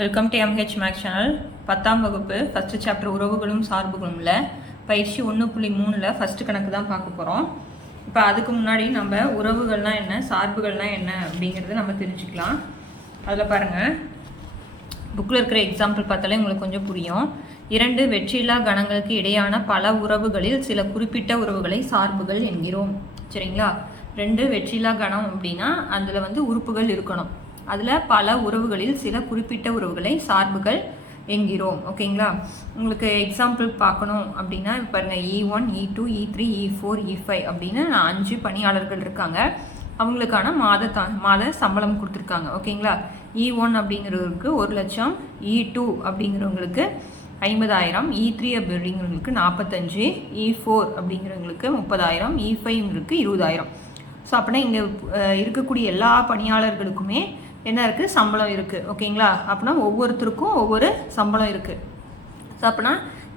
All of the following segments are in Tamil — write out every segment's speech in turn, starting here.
Welcome to MH max channel. 10ஆம் வகுப்பு ஃபஸ்ட்டு சாப்டர் உறவுகளும் சார்புகளும்ல பயிற்சி 1.3ல் ஃபஸ்ட்டு கணக்கு தான் பார்க்க போகிறோம். இப்போ அதுக்கு முன்னாடி நம்ம உறவுகள்னால் என்ன, சார்புகள்னால் என்ன அப்படிங்கிறத நம்ம தெரிஞ்சுக்கலாம். அதில் பாருங்கள், புக்கில் இருக்கிற எக்ஸாம்பிள் பார்த்தாலே உங்களுக்கு கொஞ்சம் புரியும். 2 வெற்றியில்லா கணங்களுக்கு இடையான பல உறவுகளில் சில குறிப்பிட்ட உறவுகளை சார்புகள் என்கிறோம். சரிங்களா? 2 வெற்றியில்லா கணம் அப்படின்னா அதில் உறுப்புகள் இருக்கணும். அதில் பல உறவுகளில் சில குறிப்பிட்ட உறவுகளை சார்புகள் என்கிறோம். ஓகேங்களா? உங்களுக்கு எக்ஸாம்பிள் பார்க்கணும் அப்படின்னா பாருங்கள், E1, E2, E3, E4, E5 அப்படின்னு 5 பணியாளர்கள் இருக்காங்க. அவங்களுக்கான மாத சம்பளம் கொடுத்துருக்காங்க. ஓகேங்களா? E1 அப்படிங்கிறவங்களுக்கு 1,00,000, E2 அப்படிங்கிறவங்களுக்கு 50,000, E3 அப்படிங்கிறவங்களுக்கு 45, E4 அப்படிங்கிறவங்களுக்கு 30,000, E5ங்களுக்கு 20,000. ஸோ அப்படின்னா இங்கே இருக்கக்கூடிய எல்லா பணியாளர்களுக்குமே என்ன இருக்குது, சம்பளம் இருக்குது. ஓகேங்களா? அப்படின்னா ஒவ்வொருத்தருக்கும் ஒவ்வொரு சம்பளம் இருக்குது. ஸோ அப்படின்னா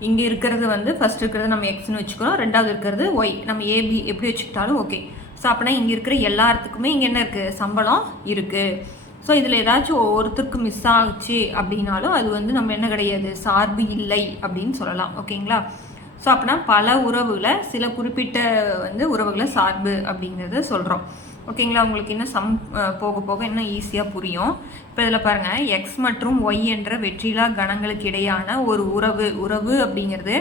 இங்கே இருக்கிறது ஃபஸ்ட் இருக்கிறது நம்ம எக்ஸ்னு வச்சுக்கிறோம், ரெண்டாவது இருக்கிறது ஒய், நம்ம ஏபி எப்படி வச்சுக்கிட்டாலும் ஓகே. ஸோ அப்படின்னா இங்கே இருக்கிற எல்லாத்துக்குமே இங்கே என்ன இருக்குது, சம்பளம் இருக்குது. ஸோ இதில் ஏதாச்சும் ஒருத்தருக்கு மிஸ் ஆகுச்சு அப்படின்னாலும் அது நம்ம என்ன கிடையாது, சார்பு இல்லை அப்படின்னு சொல்லலாம். ஓகேங்களா? ஸோ அப்படின்னா பல உறவுகளை சில குறிப்பிட்ட உறவுகளை சார்பு அப்படிங்கிறத சொல்கிறோம். ஓகேங்களா? உங்களுக்கு இன்னும் போக போக இன்னும் ஈஸியாக புரியும். இப்போ இதில் பாருங்கள், எக்ஸ் மற்றும் ஒய் என்ற வெற்றிலா கணங்களுக்கு இடையான ஒரு உறவு அப்படிங்கிறது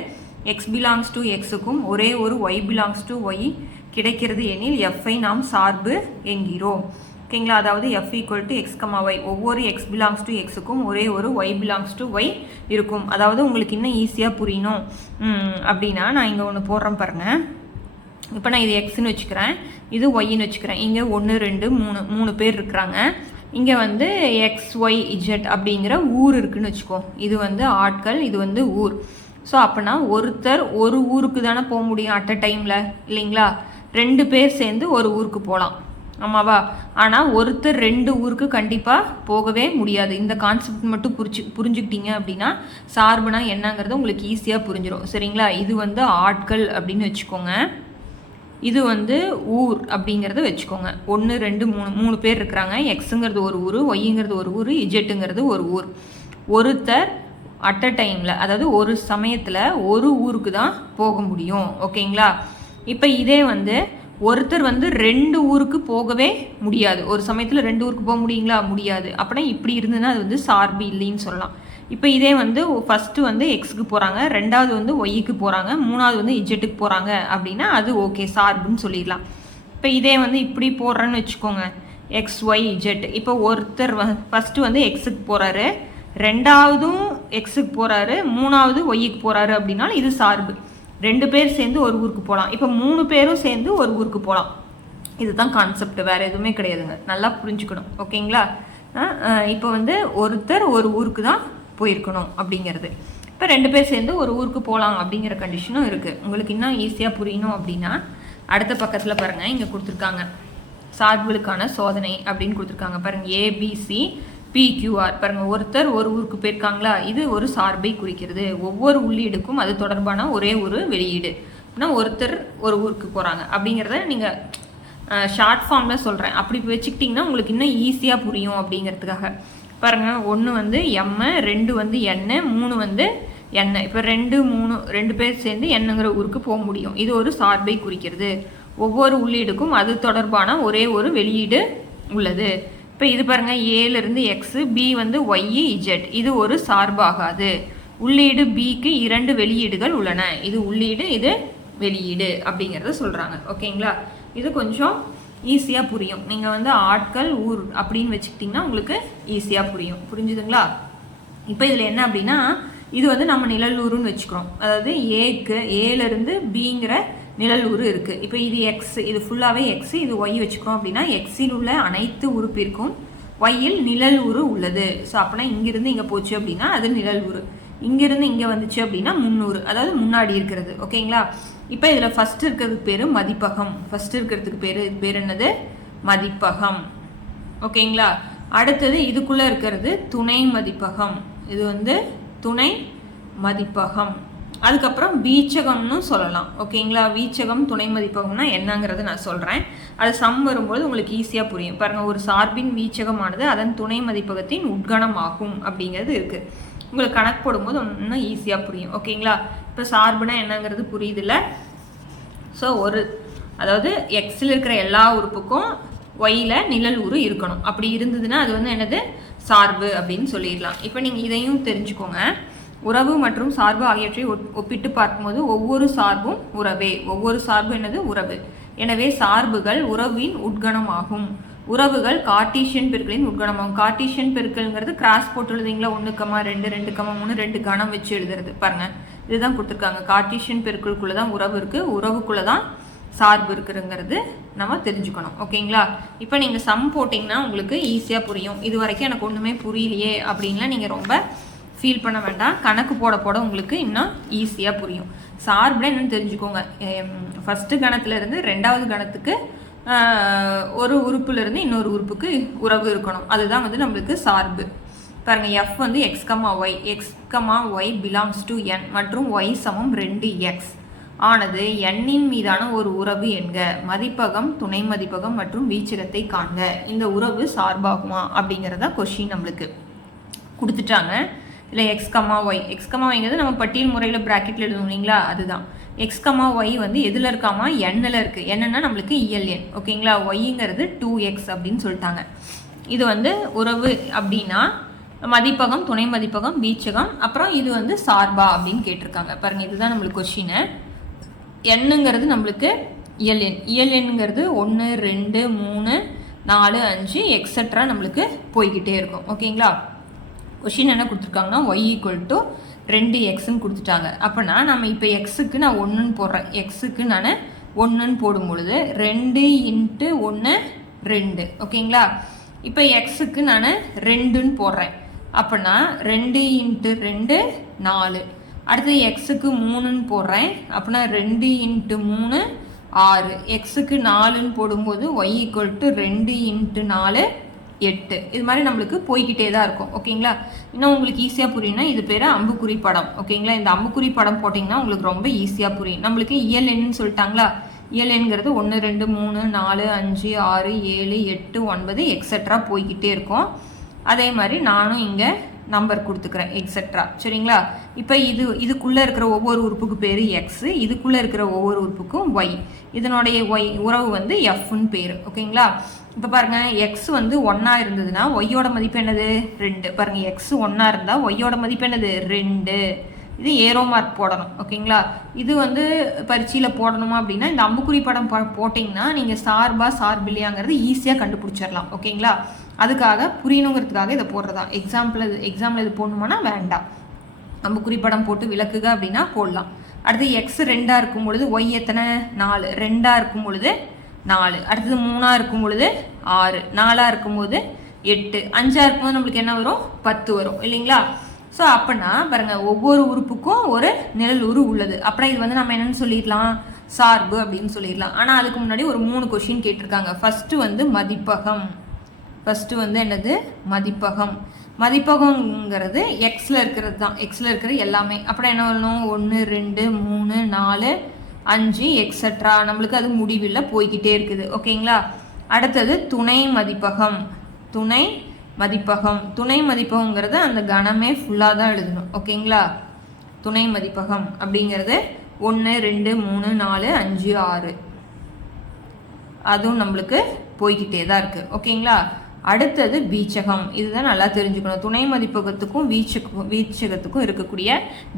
எக்ஸ் பிலாங்ஸ் டு எக்ஸுக்கும் ஒரே ஒரு ஒய் பிலாங்ஸ் டு ஒய் கிடைக்கிறது எனில் எஃப்ஐ நாம் சார்பு என்கிறோம். ஓகேங்களா? அதாவது F equal to X comma Y, ஒவ்வொரு எக்ஸ் பிலாங்ஸ் டு எக்ஸுக்கும் ஒரே ஒரு ஒய் பிலாங்ஸ் டு ஒய் இருக்கும். அதாவது உங்களுக்கு இன்னும் ஈஸியாக புரியணும் அப்படின்னா நான் இங்கே ஒன்று போடுறேன் பாருங்கள். இப்போ நான் இது எக்ஸ்ன்னு வச்சுக்கிறேன், இது ஒய்ன்னு வச்சுக்கிறேன். இங்கே 1, 2, 3 பேர் இருக்கிறாங்க. இங்கே எக்ஸ் ஒய் இஜெட் அப்படிங்கிற ஊர் இருக்குதுன்னு வச்சுக்கோ. இது ஆட்கள், இது ஊர். ஸோ அப்படின்னா ஒருத்தர் ஒரு ஊருக்கு தானே போக முடியும் அட் அ டைமில், இல்லைங்களா? 2 பேர் சேர்ந்து ஒரு ஊருக்கு போகலாம், ஆமாவா? ஆனால் ஒருத்தர் 2 ஊருக்கு கண்டிப்பாக போகவே முடியாது. இந்த கான்செப்ட் மட்டும் புரிஞ்சுக்கிட்டீங்க அப்படின்னா சார்புனா என்னங்கிறது உங்களுக்கு ஈஸியாக புரிஞ்சிடும். சரிங்களா? இது ஆட்கள் அப்படின்னு வச்சுக்கோங்க, இது ஊர் அப்படிங்கிறத வச்சுக்கோங்க. 1, 2, 3 பேர் இருக்கிறாங்க. எக்ஸுங்கிறது ஒரு ஊர், ஒய்ங்கிறது ஒரு ஊர், இஜெட்டுங்கிறது ஒரு ஊர். ஒருத்தர் அட் அ டைமில், அதாவது ஒரு சமயத்தில் ஒரு ஊருக்கு தான் போக முடியும். ஓகேங்களா? இப்போ இதே ஒருத்தர் 2 ஊருக்கு போகவே முடியாது. ஒரு சமயத்தில் 2 ஊருக்கு போக முடியுங்களா? முடியாது. அப்படின்னா இப்படி இருந்ததுன்னா அது சார்பு இல்லைன்னு சொல்லலாம். இப்போ இதே ஃபஸ்ட்டு எக்ஸுக்கு போகிறாங்க, ரெண்டாவது ஒய்க்கு போகிறாங்க, மூணாவது இஜெட்டுக்கு போகிறாங்க அப்படின்னா அது ஓகே, சார்புன்னு சொல்லிடலாம். இப்போ இதே இப்படி போடுறேன்னு வச்சுக்கோங்க, எக்ஸ் ஒய் இஜெட். இப்போ ஒருத்தர் ஃபஸ்ட்டு எக்ஸுக்கு போகிறாரு, ரெண்டாவதும் எக்ஸுக்கு போகிறாரு, மூணாவது ஒய்க்கு போகிறாரு அப்படின்னா இது சார்பு. 2 பேர் சேர்ந்து ஒரு ஊருக்கு போகலாம். இப்போ 3 பேரும் சேர்ந்து ஒரு ஊருக்கு போகலாம். இதுதான் கான்செப்ட், வேறு எதுவுமே கிடையாதுங்க. நல்லா புரிஞ்சுக்கணும். ஓகேங்களா? இப்போ ஒருத்தர் ஒரு ஊருக்கு தான் போயிருக்கணும் அப்படிங்கிறது. இப்போ 2 பேர் சேர்ந்து ஒரு ஊருக்கு போகலாம் அப்படிங்கிற கண்டிஷனும் இருக்குது. உங்களுக்கு இன்னும் ஈஸியாக புரியணும் அப்படின்னா அடுத்த பக்கத்தில் பாருங்கள், இங்கே கொடுத்துருக்காங்க சார்புகளுக்கான சோதனை அப்படின்னு கொடுத்துருக்காங்க பாருங்கள். ஏபிசி PQR பாருங்கள், ஒருத்தர் ஒரு ஊருக்கு போயிருக்காங்களா, இது ஒரு சார்பை குறிக்கிறது. ஒவ்வொரு உள்ளீடுக்கும் அது தொடர்பான ஒரே ஒரு வெளியீடு. அப்படின்னா ஒருத்தர் ஒரு ஊருக்கு போகிறாங்க அப்படிங்கிறத நீங்கள் ஷார்ட் ஃபார்மில் சொல்கிறேன். அப்படி வச்சுக்கிட்டிங்கன்னா உங்களுக்கு இன்னும் ஈஸியாக புரியும் அப்படிங்கிறதுக்காக. பாருங்கள், 1 M, 2 N, 3 N. இப்போ 2, 3 பேர் சேர்ந்து என்னங்கிற ஊருக்கு போக முடியும். இது ஒரு சார்பை குறிக்கிறது. ஒவ்வொரு உள்ளீடுக்கும் அது தொடர்பான ஒரே ஒரு வெளியீடு உள்ளது. இப்போ இது பாருங்கள், ஏலேருந்து எக்ஸு, பி ஒய் இஜெட். இது ஒரு சார்பாகாது. உள்ளீடு பிக்கு 2 வெளியீடுகள் உள்ளன. இது உள்ளீடு, இது வெளியீடு அப்படிங்கிறத சொல்கிறாங்க. ஓகேங்களா? இது கொஞ்சம் ஈஸியாக புரியும். நீங்கள் ஆட்கள் ஊர் அப்படின்னு வச்சுக்கிட்டிங்கன்னா உங்களுக்கு ஈஸியாக புரியும். புரிஞ்சுதுங்களா? இப்போ இதில் என்ன அப்படின்னா, இது நம்ம நிழலூருன்னு வச்சுக்கிறோம். அதாவது ஏலேருந்து பிங்கிற நிழலூர் இருக்குது. இப்போ இது எக்ஸ், இது ஃபுல்லாகவே எக்ஸு, இது ஒய் வச்சுக்கிறோம் அப்படின்னா எக்ஸில் உள்ள அனைத்து உறுப்பிற்கும் ஒய்யில் நிழலூர் உள்ளது. ஸோ அப்படின்னா இங்கிருந்து இங்கே போச்சு அப்படின்னா அது நிழலூர். இங்கிருந்து இங்கே வந்துச்சு அப்படின்னா 300, அதாவது முன்னாடி இருக்கிறது. ஓகேங்களா? இப்போ இதில் ஃபஸ்ட்டு இருக்கிறதுக்கு பேர் மதிப்பகம். ஃபஸ்ட்டு இருக்கிறதுக்கு பேர் என்னது, மதிப்பகம். ஓகேங்களா? அடுத்தது இதுக்குள்ளே இருக்கிறது துணை மதிப்பகம். இது துணை மதிப்பகம். அதுக்கப்புறம் வீச்சகம்னு சொல்லலாம். ஓகேங்களா? வீச்சகம் துணை மதிப்பகம்னா என்னங்கிறது நான் சொல்கிறேன். அது சம் வரும்போது உங்களுக்கு ஈஸியாக புரியும். பாருங்கள், ஒரு சார்பின் வீச்சகமானது அதன் துணை மதிப்பகத்தின் உட்கணம் ஆகும் அப்படிங்கிறது இருக்குது. உங்களுக்கு கணக்கு போடும்போது இன்னும் ஈஸியாக புரியும். ஓகேங்களா? இப்போ சார்புனா என்னங்கிறது புரியுதுல்ல? ஸோ அதாவது எக்ஸில் இருக்கிற எல்லா உறுப்புக்கும் ஒய்யில் நிழல் உரு இருக்கணும். அப்படி இருந்ததுன்னா அது வந்து என்னது? சார்பு அப்படின்னு சொல்லிடலாம். இப்போ நீங்கள் இதையும் தெரிஞ்சுக்கோங்க. உறவு மற்றும் சார்பு ஆகியவற்றை ஒப்பிட்டு பார்க்கும்போது ஒவ்வொரு சார்பும் உறவே. ஒவ்வொரு சார்பு என்னது? உறவு. எனவே சார்புகள் உறவின் உட்கணம் ஆகும். உறவுகள் கார்ட்டீசியன் பெருக்களின் உட்கணமாகும். கார்ட்டீசியன் பெருக்கல்ங்கிறது கிராஸ் போட்டு எழுதுங்களா? 1, 2, 2, 3 2 கணம் வச்சு எழுதுறது. பாருங்க, இதுதான் கொடுத்துருக்காங்க. கார்ட்டீசியன் பெருக்களுக்குள்ள தான் உறவு இருக்கு, உறவுக்குள்ள தான் சார்பு இருக்குங்கிறது நம்ம தெரிஞ்சுக்கணும். ஓகேங்களா? இப்போ நீங்கள் சம் போட்டிங்கன்னா உங்களுக்கு ஈஸியாக புரியும். இது வரைக்கும் எனக்கு ஒன்றுமே புரியலையே அப்படின்லாம் நீங்கள் ரொம்ப ஃபீல் பண்ண வேண்டாம். கணக்கு போட உங்களுக்கு இன்னும் ஈஸியாக புரியும். சார்புல என்னன்னு தெரிஞ்சுக்கோங்க. ஃபஸ்ட்டு கணத்துலேருந்து 2வது கணத்துக்கு ஒரு உறுப்புலேருந்து இன்னொரு உறுப்புக்கு உறவு இருக்கணும். அதுதான் வந்து நம்மளுக்கு சார்பு. பாருங்கள், எஃப் வந்து x,y பிலாங்ஸ் டு n மற்றும் y சமம் 2x ஆனது எண்ணின் மீதான ஒரு உறவு என்க. மதிப்பகம், துணை மதிப்பகம் மற்றும் வீச்சகத்தை காண்க. இந்த உறவு சார்பாகுமா அப்படிங்கிறத கொஸ்டின் நம்மளுக்கு கொடுத்துட்டாங்க. இல்லை எக்ஸ்கமாவைங்கிறது நம்ம பட்டியல் முறையில் ப்ராக்கெட்டில் எழுதுவோம் இல்லைங்களா? அதுதான் எக்ஸ்கமாஒய் வந்து எதில் இருக்காமா? எண்ணில் இருக்குது. என்னன்னா நம்மளுக்கு இஎல்என். ஓகேங்களா? ஒய்ங்கிறது 2x அப்படின்னு சொல்லிட்டாங்க. இது வந்து உறவு அப்படின்னா மதிப்பகம், துணை மதிப்பகம், வீச்சகம், அப்புறம் இது வந்து சார்பா அப்படின்னு கேட்டிருக்காங்க. பாருங்கள், இதுதான் நம்மளுக்கு கொஸ்டின். எண்ணுங்கிறது நம்மளுக்கு இஎல்என்ங்கிறது 1, 2, 3, 4, 5 எக்ஸட்ரா நம்மளுக்கு போய்கிட்டே இருக்கும். ஓகேங்களா? கொஷின் என்ன கொடுத்துருக்காங்கன்னா y = 2xன்னு கொடுத்துட்டாங்க. அப்போனா நம்ம இப்போ எக்ஸுக்கு நான் 1ன்னு போடுறேன். எக்ஸுக்கு நான் 1ன்னு போடும் பொழுது 2 × 1 2. ஓகேங்களா? இப்போ எக்ஸுக்கு நான் 2ன்னு போடுறேன். அப்போனா 2 × 2 4. அடுத்து எக்ஸுக்கு 3ன்னு போடுறேன். அப்படின்னா 2 × 3 6. எக்ஸுக்கு 4ன்னு போடும்போது y = 2 × 4 8. இது மாதிரி நம்மளுக்கு போய்கிட்டே தான் இருக்கும். ஓகேங்களா? இன்னும் உங்களுக்கு ஈஸியாக புரியும்னா இது பேர் அம்புக்குறி படம். ஓகேங்களா? இந்த அம்புக்குறி படம் போட்டிங்கன்னா உங்களுக்கு ரொம்ப ஈஸியாக புரியும். நம்மளுக்கு இஎல்என்னு சொல்லிட்டாங்களா? இஎல்என்ங்கிறது 1, 2, 3, 4, 5, 6, 7, 8, 9 எக்ஸட்ரா போய்கிட்டே இருக்கும். அதே மாதிரி நானும் இங்கே நம்பர் கொடுத்துக்கிறேன் எக்ஸட்ரா. சரிங்களா? இப்போ இதுக்குள்ளே இருக்கிற ஒவ்வொரு உறுப்புக்கு பேர் எக்ஸு, இதுக்குள்ளே இருக்கிற ஒவ்வொரு உறுப்புக்கும் ஒய். இதனுடைய உறவு வந்து எஃப்னு பேர். ஓகேங்களா? இப்போ பாருங்கள், எக்ஸ் வந்து 1 இருந்ததுன்னா ஒய்யோட மதிப்பு என்னது? 2. பாருங்கள், எக்ஸ் 1 இருந்தால் ஒய்யோட மதிப்பு என்னது? 2. இது ஏரோ மார்க் போடணும். ஓகேங்களா? இது வந்து பரீட்சையில் போடணுமா அப்படின்னா இந்த அம்புக்குறி படம் போட்டிங்கன்னா நீங்கள் சார்பு இல்லையாங்கிறது ஈஸியாக கண்டுபிடிச்சிடலாம். ஓகேங்களா? அதுக்காக புரியணுங்கிறதுக்காக இதை போடுறதா. எக்ஸாம்பிள் இது போடணுமானா வேண்டாம். அம்புக்குறி படம் போட்டு விளக்குக அப்படின்னா போடலாம். அடுத்து எக்ஸ் 2 இருக்கும் பொழுது ஒய் எத்தனை? 4. 2 இருக்கும் பொழுது 4. அடுத்தது 3 இருக்கும் பொழுது 6. 4 இருக்கும்போது 8. 5 இருக்கும்போது நம்மளுக்கு என்ன வரும்? 10 வரும் இல்லைங்களா? ஸோ அப்படின்னா பாருங்கள், ஒவ்வொரு உறுப்புக்கும் ஒரு நிழல் உரு உள்ளது. அப்புறம் இது வந்து நம்ம என்னென்னு சொல்லிடலாம்? சார்பு அப்படின்னு சொல்லிடலாம். ஆனால் அதுக்கு முன்னாடி ஒரு 3 கொஷின் கேட்டிருக்காங்க. ஃபஸ்ட்டு வந்து மதிப்பகம். ஃபஸ்ட்டு வந்து என்னது? மதிப்பகம். மதிப்பகங்கிறது எக்ஸில் இருக்கிறது தான். எக்ஸில் இருக்கிற எல்லாமே. அப்புறம் என்ன வரணும்? 1, 2, 3, 4, 5 எக்ஸட்ரா. நம்மளுக்கு அது முடிவில் போய்கிட்டே இருக்குது. ஓகேங்களா? அடுத்தது துணை மதிப்பகம். துணை மதிப்பகங்கிறது அந்த கணமே ஃபுல்லாக தான் எழுதணும். ஓகேங்களா? துணை மதிப்பகம் அப்படிங்கிறது 1, 2, 3, 4, 5, 6 அதுவும் நம்மளுக்கு போய்கிட்டே தான் இருக்குது. ஓகேங்களா? அடுத்தது வீச்சகம். இதுதான் நல்லா தெரிஞ்சுக்கணும். துணை மதிப்பகத்துக்கும் வீச்சகத்துக்கும் இருக்கக்கூடிய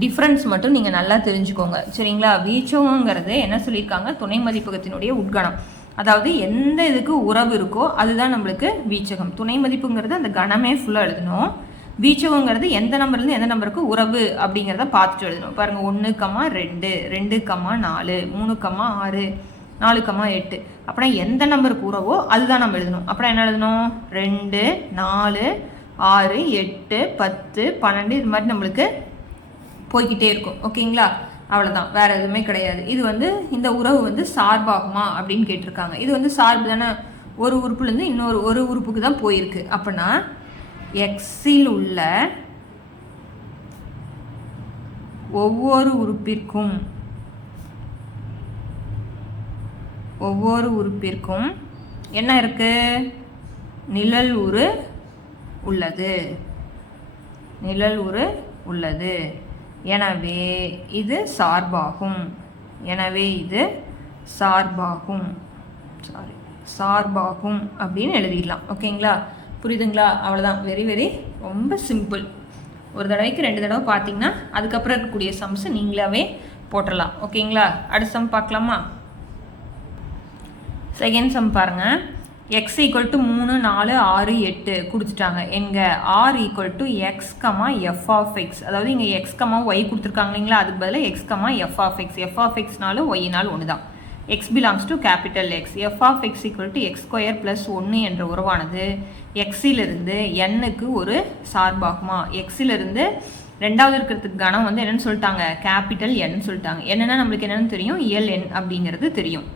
டிஃப்ரென்ஸ் மட்டும் நீங்கள் நல்லா தெரிஞ்சுக்கோங்க. சரிங்களா? வீச்சகங்கிறது என்ன சொல்லியிருக்காங்க? துணை மதிப்பகத்தினுடைய உட்கணம். அதாவது எந்த இதுக்கு உறவு இருக்கோ அதுதான் நம்மளுக்கு வீச்சகம். துணை மதிப்புங்கிறது அந்த கணமே ஃபுல்லாக எழுதணும். வீச்சகங்கிறது எந்த நம்பர்லேருந்து எந்த நம்பருக்கு உறவு அப்படிங்கிறத பார்த்துட்டு எழுதணும். பாருங்கள், 1, 2, 2, 4, 3, 6, 4, 8. அப்புறம் எந்த நம்பருக்கு உறவோ அதுதான் நம்ம எழுதணும். அப்புறம் என்ன எழுதணும்? 2, 4, 6, 8, 10, 12 இது மாதிரி நம்மளுக்கு போய்கிட்டே இருக்கும். ஓகேங்களா? அவ்வளோதான், வேறு எதுவுமே கிடையாது. இது வந்து இந்த உறவு வந்து சார்பாகுமா அப்படின்னு கேட்டிருக்காங்க. இது வந்து சார்பு தானே, ஒரு உறுப்புலேருந்து ஒரு உறுப்புக்கு தான் போயிருக்கு. அப்படின்னா எக்ஸில் உள்ள ஒவ்வொரு உறுப்பிற்கும் என்ன இருக்கு? நிழல் உரு உள்ளது. எனவே இது சார்பாகும். அப்படின்னு எழுதிடலாம். ஓகேங்களா? புரியுதுங்களா? அவ்வளோதான். வெரி வெரி ரொம்ப சிம்பிள். ஒரு தடவைக்கு 2 தடவை பார்த்தீங்கன்னா அதுக்கப்புறம் இருக்கக்கூடிய சம்ஸ் நீங்களாவே போட்டுடலாம். ஓகேங்களா? அடுத்த சம் பார்க்கலாமா? செகண்ட் சம் பாருங்க. x = 3, 4, 6, 8 கொடுத்துட்டாங்க. எங்கே r = x, f of x. அதாவது இங்கே x, y கொடுத்துருக்காங்க இல்லைங்களா? அதுக்கு பதிலாக x, f of x. f of xனாலும் yனாலும் ஒன்று தான். x belongs to capital X. f of x = x² + 1 என்ற உறவானது xிலிருந்து nக்கு ஒரு சார்பாகுமா? xிலிருந்து ரெண்டாவது இருக்கிறதுக்கு கணம் வந்து என்னன்னு சொல்லிட்டாங்க? கேபிட்டல் n சொல்லிட்டாங்க. என்னன்னா நம்மளுக்கு என்னன்னு தெரியும்? ln அப்படிங்கிறது தெரியும்.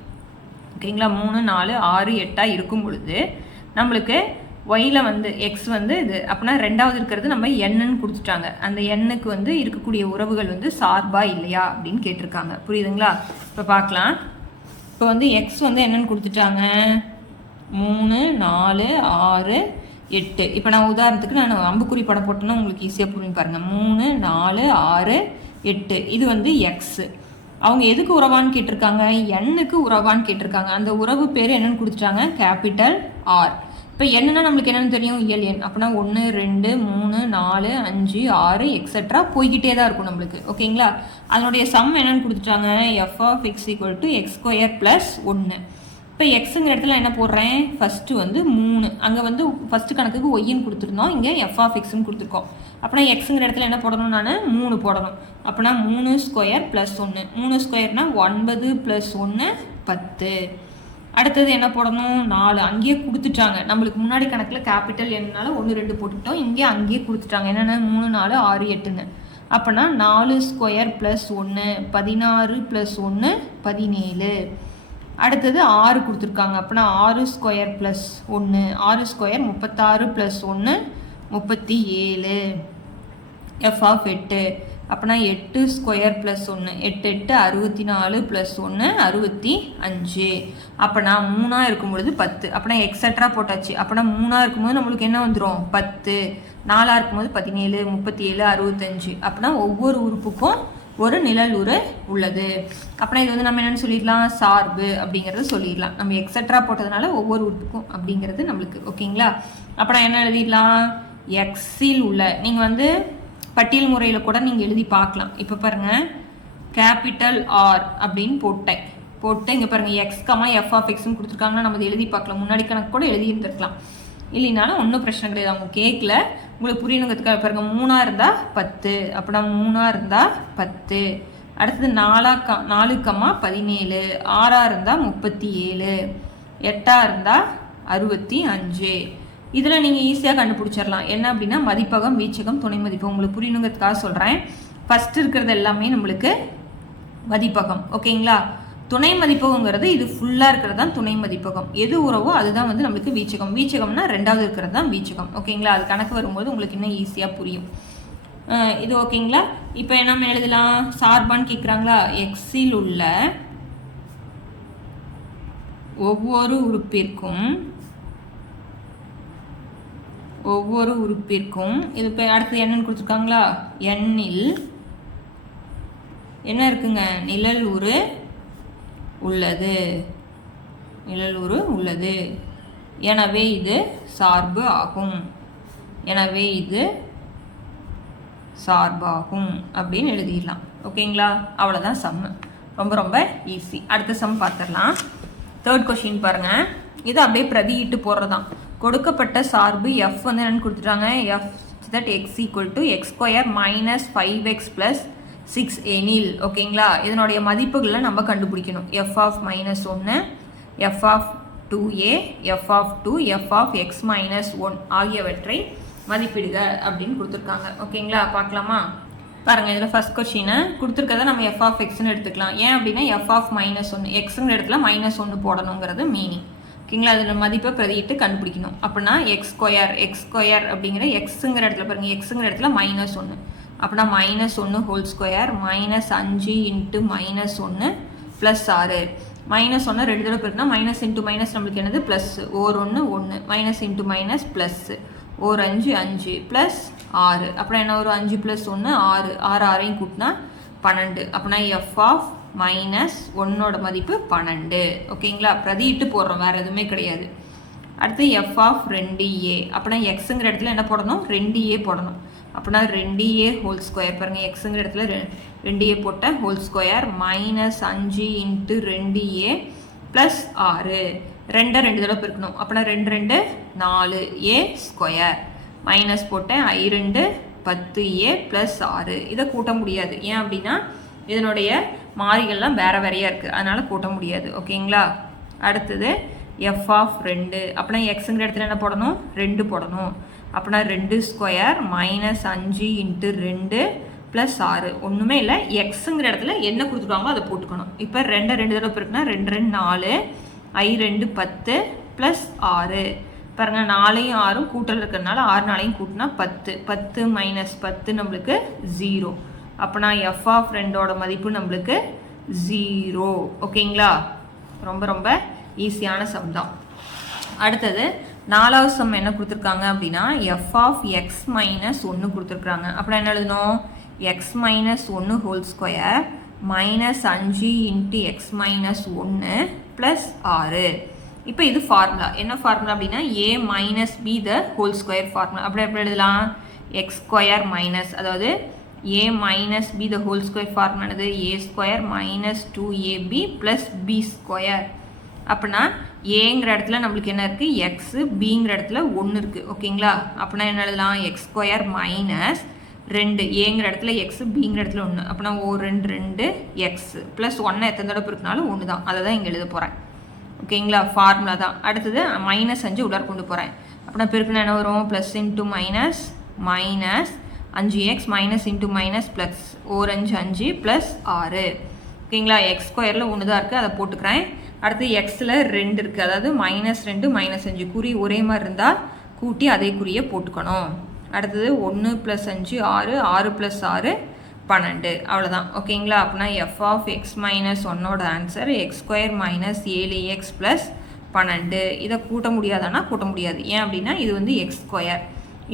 ஓகேங்களா? 3, 4, 6, 8 இருக்கும் பொழுது நம்மளுக்கு ஒயில் வந்து எக்ஸ் வந்து இது அப்படின்னா ரெண்டாவது இருக்கிறது நம்ம என்னன்னு கொடுத்துட்டாங்க. அந்த எண்ணுக்கு வந்து இருக்கக்கூடிய உறவுகள் வந்து சார்பா இல்லையா அப்படின்னு கேட்டிருக்காங்க. புரியுதுங்களா? இப்போ பார்க்கலாம். இப்போ வந்து எக்ஸ் வந்து என்னன்னு கொடுத்துட்டாங்க? 3, 4, 6, 8. இப்போ நான் உதாரணத்துக்கு நான் அம்புக்குறி படம் போட்டேன்னா உங்களுக்கு ஈஸியாக புரியும் பாருங்கள். 3, 4, 6, 8 இது வந்து எக்ஸ். அவங்க எதுக்கு உறவான்னு கேட்டிருக்காங்க? எண்ணுக்கு உறவான்னு கேட்டிருக்காங்க. அந்த உறவு பேர் என்னன்னு கொடுத்துட்டாங்க? Capital R. இப்போ என்னன்னா நம்மளுக்கு என்னென்னு தெரியும்? ln. அப்படின்னா 1, 2, 3, 4, 5, 6 எக்ஸெட்ரா போய்கிட்டே தான் இருக்கும் நம்மளுக்கு. ஓகேங்களா? அதனுடைய சம் என்னன்னு கொடுத்துட்டாங்க? f of x = x² + 1. இப்போ எக்ஸுங்கிற இடத்துல என்ன போடுறேன்? ஃபஸ்ட்டு வந்து 3. அங்கே வந்து ஃபஸ்ட்டு கணக்குக்கு ஒய்ன்னு கொடுத்துருந்தோம். இங்கே f of xன்னு கொடுத்துருக்கோம். அப்படின்னா எக்ஸுங்கிற இடத்துல என்ன போடணும்? நான் 3 போடணும். அப்படின்னா 3² + 1. 3² 9 + 1 10. அடுத்தது என்ன போடணும்? 4. அங்கேயே கொடுத்துட்டாங்க. நம்மளுக்கு முன்னாடி கணக்கில் கேபிட்டல் என்னால 1, 2 போட்டுக்கிட்டோம். அங்கேயே கொடுத்துட்டாங்க. என்னென்ன? 3, 4, 6, 8ன்னு. அப்படின்னா 4² + 1 16 + 1 17. அடுத்தது 6 கொடுத்துருக்காங்க. அப்படின்னா 6² + 1 6² 36 + 1 37. f of 8 அப்படின்னா 8² + 1 8 64 + 1 65. அப்படின்னா 3 இருக்கும் பொழுது 10. அப்படின்னா எக்ஸட்ரா போட்டாச்சு. அப்படின்னா 3 இருக்கும்போது நம்மளுக்கு என்ன வந்துடும்? 10. 4 இருக்கும்போது 17 37 65. அப்படின்னா ஒவ்வொரு உறுப்புக்கும் ஒரு நிழல் உரு உள்ளது. அப்படின்னா இது வந்து நம்ம என்னென்னு சொல்லிடலாம்? சார்பு அப்படிங்கிறத சொல்லிடலாம். நம்ம எக்ஸட்ரா போட்டதுனால ஒவ்வொரு உறுப்புக்கும் அப்படிங்கிறது நம்மளுக்கு. ஓகேங்களா? அப்படின்னா என்ன எழுதிடலாம்? எக்ஸில் உள்ள நீங்கள் வந்து பட்டியல் முறையில் கூட நீங்கள் எழுதி பார்க்கலாம். இப்போ பாருங்கள், கேபிட்டல் ஆர் அப்படின்னு போட்டு இங்கே பாருங்கள் x, f of xன்னு கொடுத்துருக்காங்கன்னா நம்ம எழுதி பார்க்கலாம். முன்னாடி கணக்கு கூட எழுதி இருந்திருக்கலாம். இல்லைனாலும் ஒன்றும் பிரச்சனை கிடையாது. அவங்க கேட்கல, உங்களுக்கு புரியணுங்கிறதுக்காக பாருங்க. 3 இருந்தால் 10. அப்படின்னா 3 இருந்தால் 10. அடுத்தது 4, 17. 6 இருந்தால் 37. 8 இருந்தால் 65. இதில் நீங்கள் ஈஸியாக கண்டுபிடிச்சிடலாம். என்ன அப்படின்னா மதிப்பகம், வீச்சகம், துணை மதிப்பகம். உங்களுக்கு புரியணுங்கிறதுக்காக சொல்கிறேன். ஃபஸ்ட்டு இருக்கிறது எல்லாமே நம்மளுக்கு மதிப்பகம். ஓகேங்களா? துணை மதிப்பகங்கிறது இது ஃபுல்லாக இருக்கிறது தான் துணை மதிப்பகம். எது உறவோ அதுதான் வந்து நம்மளுக்கு வீச்சகம். வீச்சகம்னா ரெண்டாவது இருக்கிறது தான் வீச்சகம். ஓகேங்களா? அது கணக்கு வரும்போது உங்களுக்கு இன்னும் ஈஸியாக புரியும். இது ஓகேங்களா? இப்போ என்ன எழுதலாம்? சார்பான்னு கேட்குறாங்களா? எக்ஸில் உள்ள ஒவ்வொரு உறுப்பிற்கும் இது இப்போ அடுத்தது என்னன்னு கொடுத்துருக்காங்களா? எண்ணில் என்ன இருக்குங்க? நிழல் உரு உள்ளது. எனவே இது சார்பு ஆகும். அப்படின்னு எழுதிடலாம். ஓகேங்களா? அவ்வளோதான் சம்மு. ரொம்ப ரொம்ப ஈஸி. அடுத்த சம் பார்த்துடலாம். தேர்ட் கொஸ்டின் பாருங்க. இது அப்படியே பிரதியிட்டு போடுறதான். கொடுக்கப்பட்ட சார்பு f வந்து என்னன்னு கொடுத்துட்டாங்க? f that x = x² - 5x + 6 எனில். ஓகேங்களா? இதனுடைய மதிப்புகளை நம்ம கண்டுபிடிக்கணும். f of -1, f of 2a, f of 2, f of x - 1 ஆகியவற்றை மதிப்பிடுக அப்படின்னு கொடுத்துருக்காங்க. ஓகேங்களா? பார்க்கலாமா? பாருங்கள், இதில் ஃபஸ்ட் கொஸ்டினை கொடுத்துருக்கதை நம்ம f of xன்னு எடுத்துக்கலாம். ஏன் அப்படின்னா f of -1 எக்ஸுங்கிற இடத்துல -1 போடணுங்கிறது மீனிங். ஓகேங்களா? அதில் மதிப்பை பிரதியிட்டு கண்டுபிடிக்கணும். அப்படின்னா x² அப்படிங்கிற எக்ஸுங்கிற இடத்துல பாருங்கள், எக்ஸுங்கிற இடத்துல -1. அப்படின்னா -1 ஹோல் ஸ்கொயர் -5 இன்ட்டு -1 ப்ளஸ் 6. -1 ரெண்டு தடவை இருக்குன்னா மைனஸ் இன்ட்டு மைனஸ் நம்மளுக்கு என்னது plus, wore 1 1 minus into minus plus, or 5 5 plus 6. அப்புறம் என்ன ஒரு 5 + 1 6, 6 6ஐயும் கூட்டினா 12. அப்படின்னா எஃப் ஆஃப் -1ஓட மதிப்பு 12. ஓகேங்களா, பிரதியிட்டு போடுறோம், வேறு எதுவுமே கிடையாது. அடுத்து எஃப் ஆஃப் 2a. அப்படின்னா எக்ஸுங்கிற இடத்துல என்ன போடணும், 2a போடணும். அப்படின்னா 2a ஹோல் ஸ்கொயர் பாருங்கள், எக்ஸுங்கிற இடத்துல 2a போட்ட whole square -5 into 2a plus 6. 2 ரெண்டு தடவை பெருக்கணும். அப்படின்னா 2 2 4a ஸ்கொயர் மைனஸ் போட்டேன் i2 10a ப்ளஸ் 6. இதை கூட்ட முடியாது, ஏன் அப்படின்னா இதனுடைய மாறிகள்லாம் வேறு வேறையாக இருக்குது, அதனால் கூட்ட முடியாது. ஓகேங்களா, அடுத்தது எஃப் ஆஃப் 2. அப்படின்னா எக்ஸுங்கிற இடத்துல என்ன போடணும், 2 போடணும். அப்படின்னா 2 ஸ்கொயர் -5 இன்ட்டு 2 ப்ளஸ் 6. ஒன்றுமே இல்லை, எக்ஸுங்கிற இடத்துல என்ன கொடுத்துருவாங்களோ அதை போட்டுக்கணும். இப்போ 2 ரெண்டு தடவை இருக்குன்னா 2 2 4, i2 10 ப்ளஸ் 6. பாருங்கள் 4ஐயும் 6ம் கூட்டல் இருக்கிறதுனால 6 4ஐயும் கூட்டினா 10. 10 - 10 நம்மளுக்கு 0. அப்போனா எஃப் ஆஃப் 2ஓட மதிப்பு நம்மளுக்கு 0. ஓகேங்களா, ரொம்ப ரொம்ப ஈஸியான சம் தான். அடுத்தது 4வது சம் என்ன கொடுத்துருக்காங்க அப்படின்னா எஃப் ஆஃப் x - 1 கொடுத்துருக்குறாங்க. அப்புறம் என்ன எழுதணும், x - 1 whole square -5 into x - 1 plus 6. இப்போ இது ஃபார்முலா, என்ன ஃபார்முலா அப்படின்னா a - b the whole square formula. அப்படி எப்படி எழுதலாம், x ஸ்கொயர் மைனஸ், அதாவது a - b the whole square formula என்னது, a square -2ab plus b square. அப்படின்னா ஏங்கிற இடத்துல நம்மளுக்கு என்ன இருக்குது, எக்ஸு, பிங்கிற இடத்துல 1 இருக்குது. ஓகேங்களா, அப்படின்னா என்ன எழுதலாம், எக்ஸ் ஸ்கொயர் -2, ஏங்கிற இடத்துல எக்ஸு, பிங்கிற இடத்துல 1. அப்படின்னா ஓ 2 2 எக்ஸ் ப்ளஸ் 1 எத்தனை தடவை இருக்குனாலும் 1 தான், அதை தான் இங்கே எழுத போகிறேன். ஓகேங்களா, ஃபார்முலா தான். அடுத்தது -5 உள்ளார கொண்டு போகிறேன். அப்படின்னா பெருக்குன்னா என்ன வரும், plus into minus minus 5x minus into minus plus, or 5 5 plus 6. ஓகேங்களா, எக்ஸ் ஸ்கொயரில் 1 தான் இருக்குது, அதை போட்டுக்கிறேன். அடுத்து எக்ஸில் 2 இருக்குது, அதாவது -2 -5 குறி ஒரே மாதிரி இருந்தால் கூட்டி அதே குறியை போட்டுக்கணும். அடுத்தது 1 + 5 6, 6 + 6 12. அவ்வளோதான். ஓகேங்களா, அப்படின்னா எஃப் ஆஃப் x - 1ஓட answer x square -7x plus 12. இதை கூட்ட முடியாதானா, கூட்ட முடியாது. ஏன் அப்படின்னா இது வந்து எக்ஸ் ஸ்கொயர்,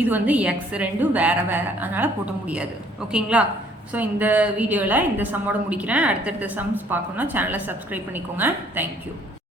இது வந்து எக்ஸ், ரெண்டும் வேறு வேறு, அதனால் கூட்ட முடியாது. ஓகேங்களா, ஸோ இந்த வீடியோவில் இந்த சம்மோட முடிக்கிறேன். அடுத்தடுத்த சம்ஸ் பார்க்கணுன்னா சேனலை சப்ஸ்கிரைப் பண்ணிக்கோங்க. தேங்க்யூ.